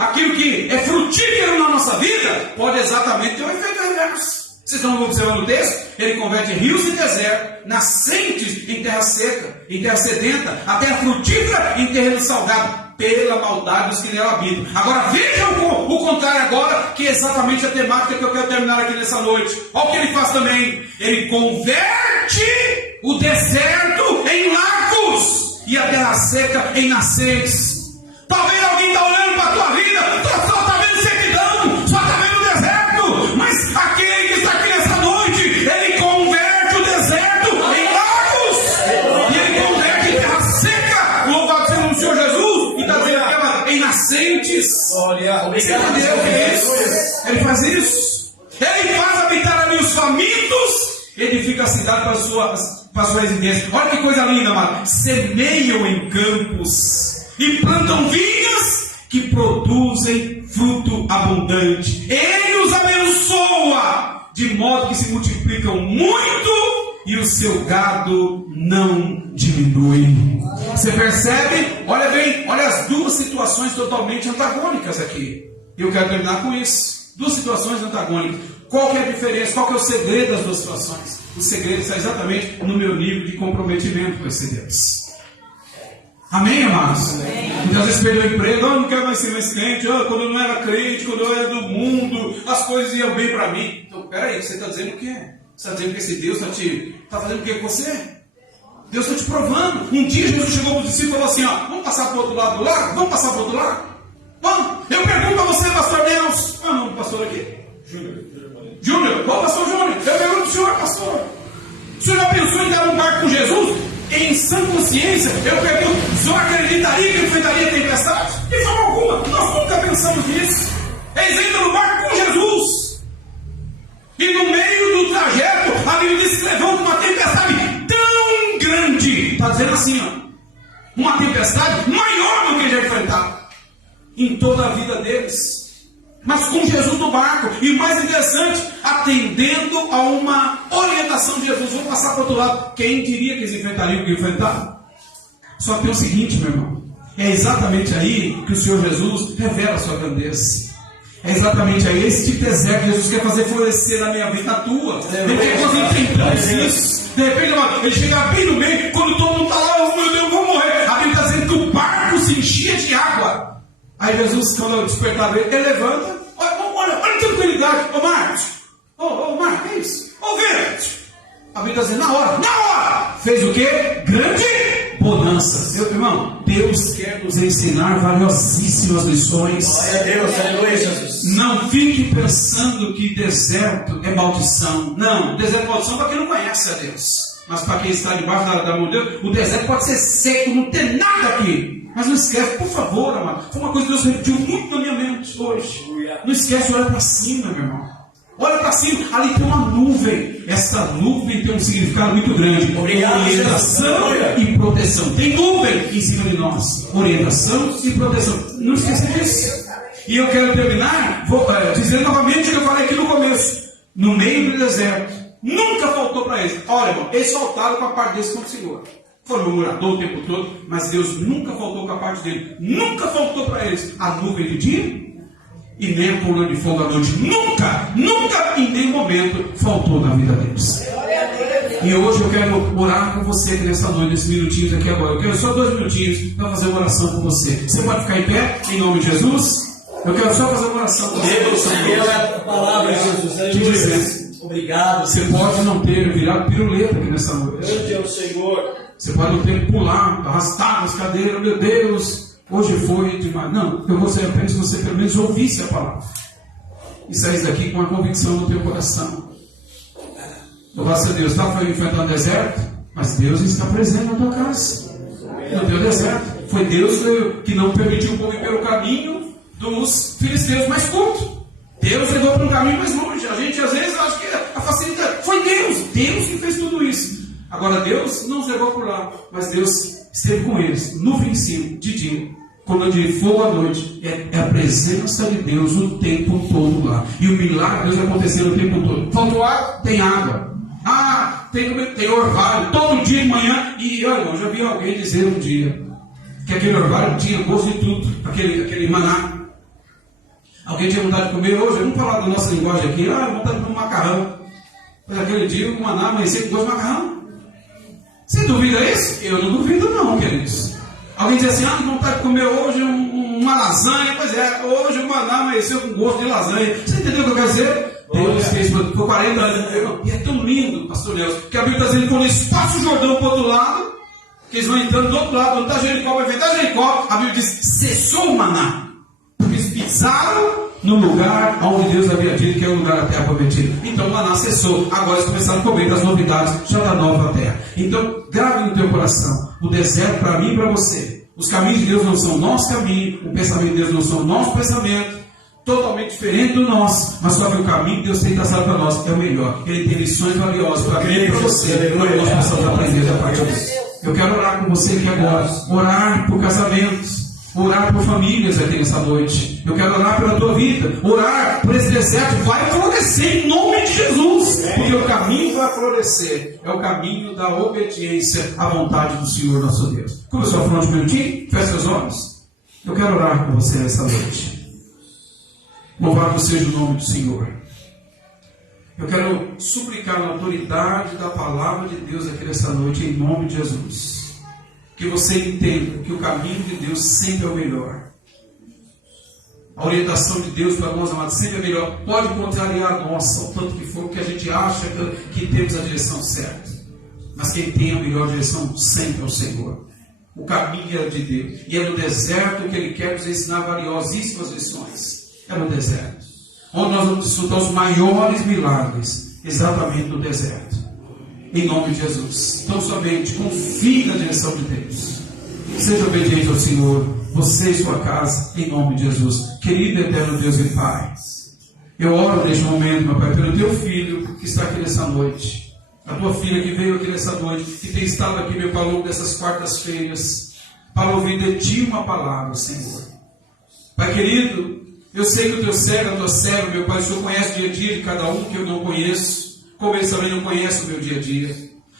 aquilo que é frutífero na nossa vida, pode exatamente ter um efeito reverso. Vocês estão observando o texto? Ele converte rios em deserto, nascentes em terra seca, em terra sedenta, a terra frutífera em terreno salgado, pela maldade dos que nela habitam. Agora vejam o contrário agora, que é exatamente a temática que eu quero terminar aqui nessa noite. Olha o que ele faz também. Ele converte o deserto em lagos e a terra seca em nascentes. Talvez alguém está olhando para a tua vida, só está vendo sequidão, só está vendo o deserto, mas aquele que está aqui nessa noite, ele converte o deserto em lagos e ele converte em terra seca. Louvado seja o Senhor Jesus. E está dizendo aqui, em nascentes. Olha, Você entendeu o que é isso? Ele faz isso. Ele faz habitar ali os famintos, edifica a cidade para a sua residência. Olha que coisa linda, amado. Semeiam em campos e plantam vinhas que produzem fruto abundante. Ele os abençoa, de modo que se multiplicam muito e o seu gado não diminui. Você percebe? Olha bem, olha as duas situações totalmente antagônicas aqui. Eu quero terminar com isso. Duas situações antagônicas. Qual que é a diferença? Qual que é o segredo das duas situações? O segredo está exatamente no meu nível de comprometimento com esse Deus. Amém, amados? Muitas vezes perdeu o emprego, não quero mais ser mais crente, quando eu não era crente, quando eu era do mundo, as coisas iam bem para mim. Então, peraí, você está dizendo o quê? Você está dizendo que esse Deus está fazendo o que com você? Deus está te provando. Um dia Jesus chegou para os discípulos e falou assim, vamos passar para o outro lado do lago? Vamos passar para o outro lado? Vamos. Eu pergunto a você, pastor Deus. Não, pastor aqui? Júnior. Qual pastor Júnior? Eu pergunto ao senhor, pastor. O senhor já pensou em dar um barco com Jesus? em sã consciência, eu pergunto, o senhor acreditaria que enfrentaria tempestade? De forma alguma, nós nunca pensamos nisso. Eles entram no barco com Jesus. E no meio do trajeto, a Bíblia diz que levanta uma tempestade tão grande. Está dizendo assim, ó, uma tempestade maior do que já enfrentaram em toda a vida deles. Mas com Jesus no barco. E o mais interessante, atendendo a uma orientação de Jesus. Vamos passar para o outro lado. Quem diria que eles enfrentariam o que enfrentaram? Só tem o seguinte, meu irmão. É exatamente aí que o Senhor Jesus revela a sua grandeza. É exatamente aí, esse tipo de deserto que Jesus quer fazer florescer na minha vida, na tua. Ele quer que nós entendamos isso. De repente, ele chega bem no meio, quando todo mundo está lá, oh meu Deus, eu vou morrer. A Bíblia está dizendo que o barco se enchia de água. Aí Jesus, quando despertava ele levanta, olha a tranquilidade. Ô Marcos, Marcos, que é isso? Ô vento. A Bíblia está dizendo, na hora, fez o quê? Grande bonança. Meu irmão, Deus quer nos ensinar valiosíssimas lições. Glória a Deus, aleluia, Jesus. Não fique pensando que deserto é maldição. Não, deserto é maldição para quem não conhece a Deus. Mas para quem está debaixo da mão de Deus, o deserto pode ser seco, não tem nada aqui. Mas não esquece, por favor, amado. Foi uma coisa que Deus repetiu muito na minha mente hoje. Não esquece de olhar para cima, meu irmão. Olha para cima, ali tem uma nuvem. Essa nuvem tem um significado muito grande. Orientação e proteção. Tem nuvem em cima de nós. Orientação e proteção. Não esqueça disso. E eu quero terminar dizendo novamente o que eu falei aqui no começo. No meio do deserto, nunca faltou para eles. Olha, irmão, eles faltaram com a parte deles com o Senhor. Foram murmurador o tempo todo, mas Deus nunca faltou com a parte dele. Nunca faltou para eles a nuvem de dia e nem a coluna de fogo à noite. Nunca, em nenhum momento faltou na vida deles. E hoje eu quero orar com você aqui nessa noite, nesses minutinhos aqui agora. Eu quero só 2 minutinhos para fazer uma oração com você. Você pode ficar em pé, em nome de Jesus? Eu quero só fazer uma oração com você. Deus, pela palavra de Jesus. Obrigado. Você pode não ter virado piruleta aqui nessa noite. Grande é o Senhor. Você pode não ter pulado, arrastado as cadeiras, meu Deus, hoje foi demais. Não, eu gostaria apenas que você pelo menos ouvisse a palavra e saísse daqui com a convicção no teu coração. Louvado seja Deus, está enfrentando o deserto, mas Deus está presente na tua casa, no teu deserto. Foi Deus que não permitiu o povo ir pelo caminho dos filisteus mais curto. Deus levou para um caminho mais longe. A gente às vezes acha que a facilidade foi Deus que fez tudo isso. Agora Deus não os levou por lá, mas Deus esteve com eles, nuvem em cima, de dia, coluna de fogo à noite. É a presença de Deus o tempo todo lá. E o milagre de Deus acontecendo o tempo todo. Faltou água? Tem água. Tem orvalho, todo dia de manhã. E olha, eu já vi alguém dizer um dia que aquele orvalho tinha gosto de tudo, aquele maná. Alguém tinha vontade de comer hoje, vamos falar da nossa linguagem aqui, vontade de comer um macarrão. Mas aquele dia o maná amanheceu com gosto de macarrão. Você duvida isso? Eu não duvido não, queridos. Alguém diz assim, vontade de comer hoje uma lasanha. Pois é, hoje o maná amanheceu com gosto de lasanha. Você entendeu o que eu quero dizer? Deus fez por 40 anos. E é tão lindo, pastor Nelson, que a Bíblia está dizendo que quando eles passam o Jordão para o outro lado, que eles vão entrando do outro lado, onde está Jericó, vai enfrentar Jericó, a Bíblia diz, cessou o maná. Porque eles pisaram no lugar onde Deus havia dito que é o lugar da terra prometida. Então o maná cessou. Agora eles começaram a comer das novidades já da nova terra. Então grave no teu coração, o deserto para mim e para você. Os caminhos de Deus não são nosso caminho, o pensamento de Deus não são nosso pensamento, totalmente diferente do nosso, mas só que o caminho que Deus tem traçado para nós é o melhor. Ele tem lições valiosas para mim e para você, para que nós possamos aprender da parte de Deus. Eu quero orar com você aqui agora, orar por casamentos, orar por famílias aqui nessa noite. Eu quero orar pela tua vida, orar por esse deserto. Vai florescer em nome de Jesus, porque o caminho vai florescer é o caminho da obediência à vontade do Senhor nosso Deus. Começou a falar um minutinho? Feche seus olhos. Eu quero orar com você nessa noite. Louvado seja o nome do Senhor. Eu quero suplicar na autoridade da palavra de Deus aqui nessa noite, em nome de Jesus, que você entenda que o caminho de Deus sempre é o melhor. A orientação de Deus para nós, amados, sempre é melhor. Pode contrariar a nossa, o tanto que for, porque a gente acha que temos a direção certa. Mas quem tem a melhor direção sempre é o Senhor. O caminho é de Deus. E é no deserto que Ele quer nos ensinar valiosíssimas lições. É no deserto. Onde nós vamos desfrutar os maiores milagres. Exatamente no deserto. em nome de Jesus. Então somente confie na direção de Deus. Seja obediente ao Senhor, você e sua casa, em nome de Jesus. Querido eterno Deus e Pai, eu oro neste momento, meu Pai, pelo teu filho que está aqui nessa noite. A tua filha que veio aqui nessa noite, que tem estado aqui, meu Pai, ao longo dessas quartas-feiras, para ouvir de ti uma palavra, Senhor. Pai querido, eu sei que o teu servo, a tua serva, meu Pai, o Senhor conhece o dia a dia de cada um que eu não conheço, como eles também não conhecem o meu dia a dia.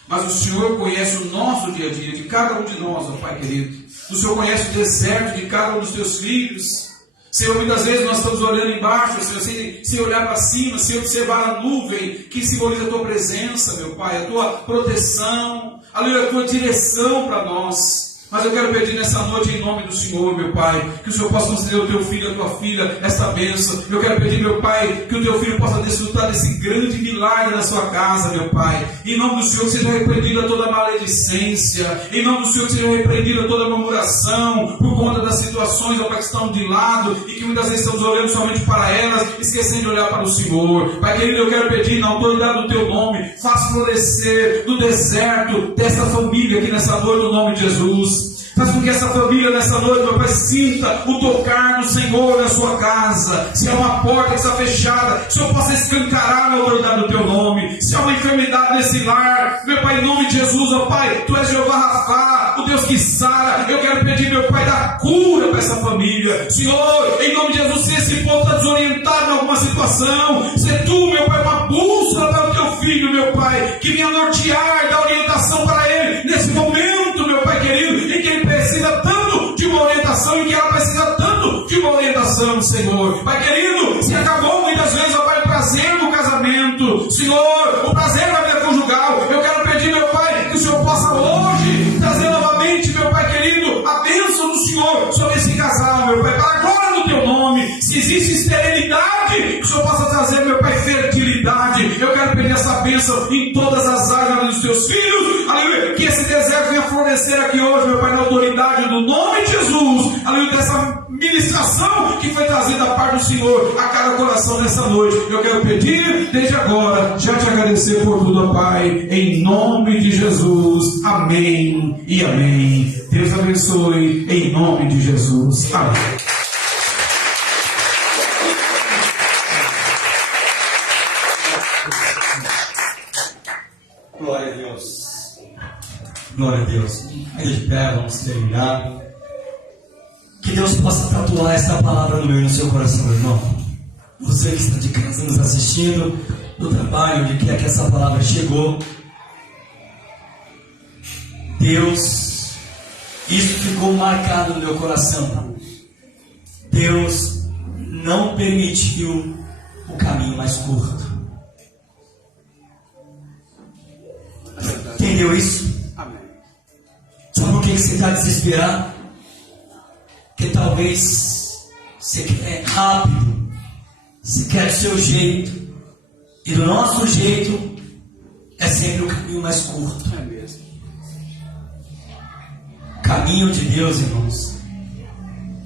Mas o Senhor conhece o nosso dia a dia, de cada um de nós, ó Pai querido. O Senhor conhece o deserto de cada um dos teus filhos. Senhor, muitas vezes nós estamos olhando embaixo, Senhor, sem olhar para cima, sem observar a nuvem que simboliza a tua presença, meu Pai, a tua proteção, a tua direção para nós. Mas eu quero pedir nessa noite em nome do Senhor, meu Pai, que o Senhor possa conceder ao teu filho e à tua filha esta bênção. Eu quero pedir, meu Pai, que o teu filho possa desfrutar desse grande milagre na sua casa, meu Pai. Em nome do Senhor, que seja repreendida toda maledicência. Em nome do Senhor, que seja repreendida toda murmuração por conta das situações, ó Pai, que estão de lado e que muitas vezes estamos olhando somente para elas, esquecendo de olhar para o Senhor. Pai querido, eu quero pedir na autoridade do teu nome, faz florescer no deserto dessa família aqui nessa noite, no nome de Jesus. Faz com que essa família nessa noite, meu Pai, sinta o tocar do Senhor na sua casa. Se há uma porta que está fechada, o Senhor possa escancarar na autoridade do teu nome. Se há uma enfermidade nesse lar, meu Pai, em nome de Jesus, ó Pai, Tu és Jeová Rafá, o Deus que sara. Eu quero pedir, meu Pai, da cura para essa família. Senhor, em nome de Jesus, se esse povo está desorientado em alguma situação, se Tu, meu Pai, uma bússola para o teu filho, meu Pai, que venha nortear, dar orientação para ele nesse momento, meu Pai querido, em que ele precisa tanto de uma orientação e que ela precisa tanto de uma orientação, Senhor. Pai querido, se acabou muitas vezes, ó Pai, o prazer do casamento, Senhor, o prazer da vida conjugal, eu quero pedir, meu Pai, que o Senhor possa hoje trazer novamente, meu Pai querido, a bênção do Senhor sobre esse casal, meu Pai, para a glória do teu nome. Se existe esterilidade, que o Senhor possa trazer, meu Pai, fertilidade. Eu quero pedir essa bênção em todas as áreas dos teus filhos, aleluia, que esse deserto venha florescer aqui hoje, meu Pai, na autoridade do nome de Jesus, aleluia, dessa ministração que foi trazida da parte do Senhor a cada coração nessa noite. Eu quero pedir desde agora, já te agradecer por tudo, ó Pai, em nome de Jesus. Amém e amém. Deus abençoe em nome de Jesus. Amém. Glória a Deus. Glória a Deus. Ainda de pé, vamos terminar. Que Deus possa tatuar essa palavra no meu e no seu coração, irmão. Você que está de casa nos assistindo, no trabalho, onde quer que essa palavra chegou. Deus, isso ficou marcado no meu coração. Deus não permitiu o caminho mais curto. Entendeu isso? Amém. Sabe por que você está desesperado? Porque talvez você quer rápido, você quer do seu jeito, e do nosso jeito é sempre o caminho mais curto. É mesmo. O caminho de Deus, irmãos,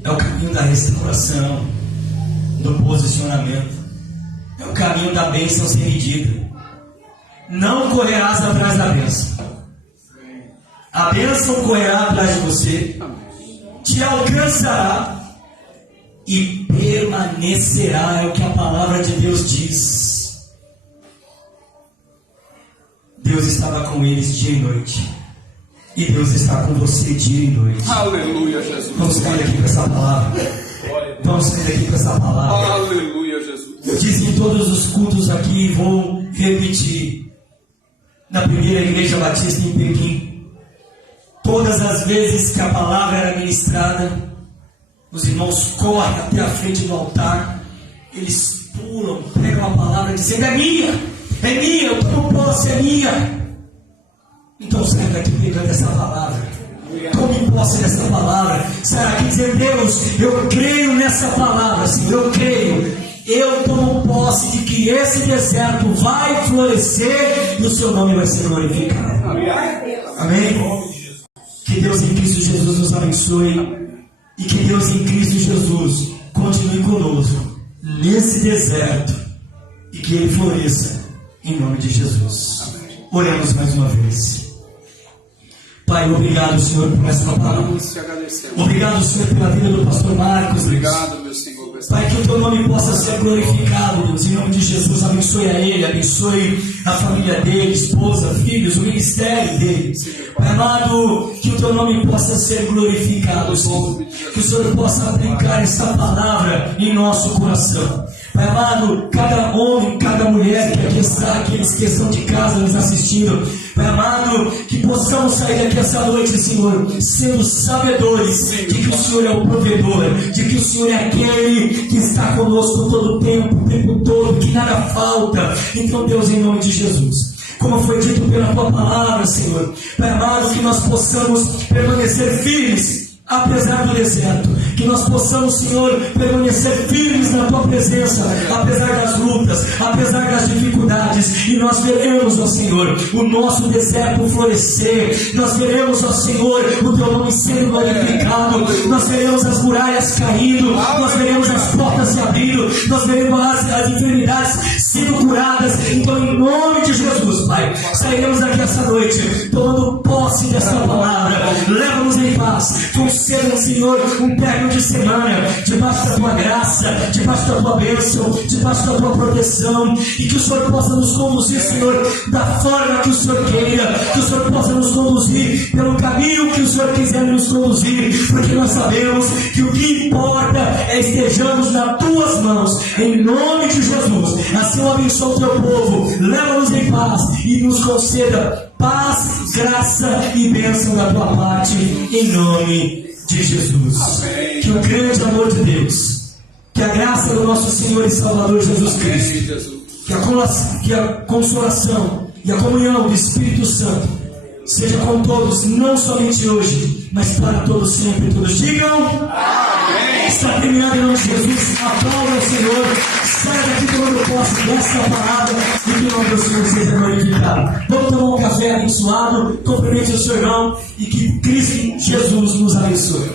é o caminho da restauração, do posicionamento, é o caminho da bênção sem medida. Não correrás atrás da bênção. A bênção correrá atrás de você, te alcançará e permanecerá, é o que a palavra de Deus diz. Deus estava com eles dia e noite, e Deus está com você dia e noite. Aleluia, Jesus. Vamos cair aqui para essa palavra. Vamos cair aqui para essa palavra. Aleluia, Jesus. Eu disse em todos os cultos aqui e vou repetir. Na primeira igreja batista em Pequim, todas as vezes que a palavra era ministrada, os irmãos correm até a frente do altar, eles pulam, pegam a palavra dizendo: é minha, eu tomo posse, é minha. Então saia daqui pegando essa palavra, tome posse dessa palavra, saia daqui dizendo: Deus, eu creio nessa palavra, Senhor, eu creio. Eu tomo posse de que esse deserto vai florescer e o seu nome vai ser glorificado. Amém? Que Deus em Cristo Jesus nos abençoe e que Deus em Cristo Jesus continue conosco nesse deserto e que ele floresça em nome de Jesus. Amém. Oremos mais uma vez. Pai, obrigado, Senhor, por essa palavra. Obrigado, Senhor, pela vida do pastor Marcos. Obrigado, meu Senhor. Pai, que o teu nome possa ser glorificado, Deus, em nome de Jesus. Abençoe a ele, abençoe a família dele, esposa, filhos, o ministério dele. Pai amado, que o teu nome possa ser glorificado, Senhor. Que o Senhor possa aplicar essa palavra em nosso coração. Pai amado, cada homem, cada mulher que aqui está, aqueles que estão de casa nos assistindo, Pai amado, que possamos sair daqui essa noite, Senhor, sendo sabedores de que o Senhor é o provedor, de que o Senhor é aquele que está conosco todo o tempo todo, que nada falta. Então, Deus, em nome de Jesus, como foi dito pela tua palavra, Senhor, Pai amado, que nós possamos permanecer firmes apesar do deserto, que nós possamos, Senhor, permanecer firmes na tua presença, apesar das lutas, apesar das dificuldades, e nós veremos, ó Senhor, o nosso deserto florescer, nós veremos, ó Senhor, o teu nome sendo glorificado, nós veremos as muralhas caindo, nós veremos as portas se abrindo, nós veremos as enfermidades sendo curadas. Então, em nome de Jesus, Pai, sairemos daqui essa noite tomando posse desta palavra. Leva-nos em paz, conceda-nos, Senhor, um término de semana debaixo da tua graça, debaixo da tua bênção, debaixo da tua proteção, e que o Senhor possa nos conduzir, Senhor, da forma que o Senhor queira, que o Senhor possa nos conduzir pelo caminho que o Senhor quiser nos conduzir, porque nós sabemos que o que importa é estejamos nas tuas mãos, em nome de Jesus. Assim eu abençoo o teu povo, leva-nos em paz e nos conceda paz, graça e bênção da tua parte, em nome de Jesus. Amém. Que o grande amor de Deus, que a graça do nosso Senhor e Salvador Jesus Cristo, que a consolação e a comunhão do Espírito Santo seja com todos, não somente hoje, mas para todos sempre. Todos digam amém. Está terminado em nome de Jesus. Aplauda ao Senhor. Saia daqui tomando posse dessa palavra e que o nome do Senhor seja glorificado. Vamos tomar um café abençoado. Cumprimente o seu irmão e que Cristo Jesus nos abençoe.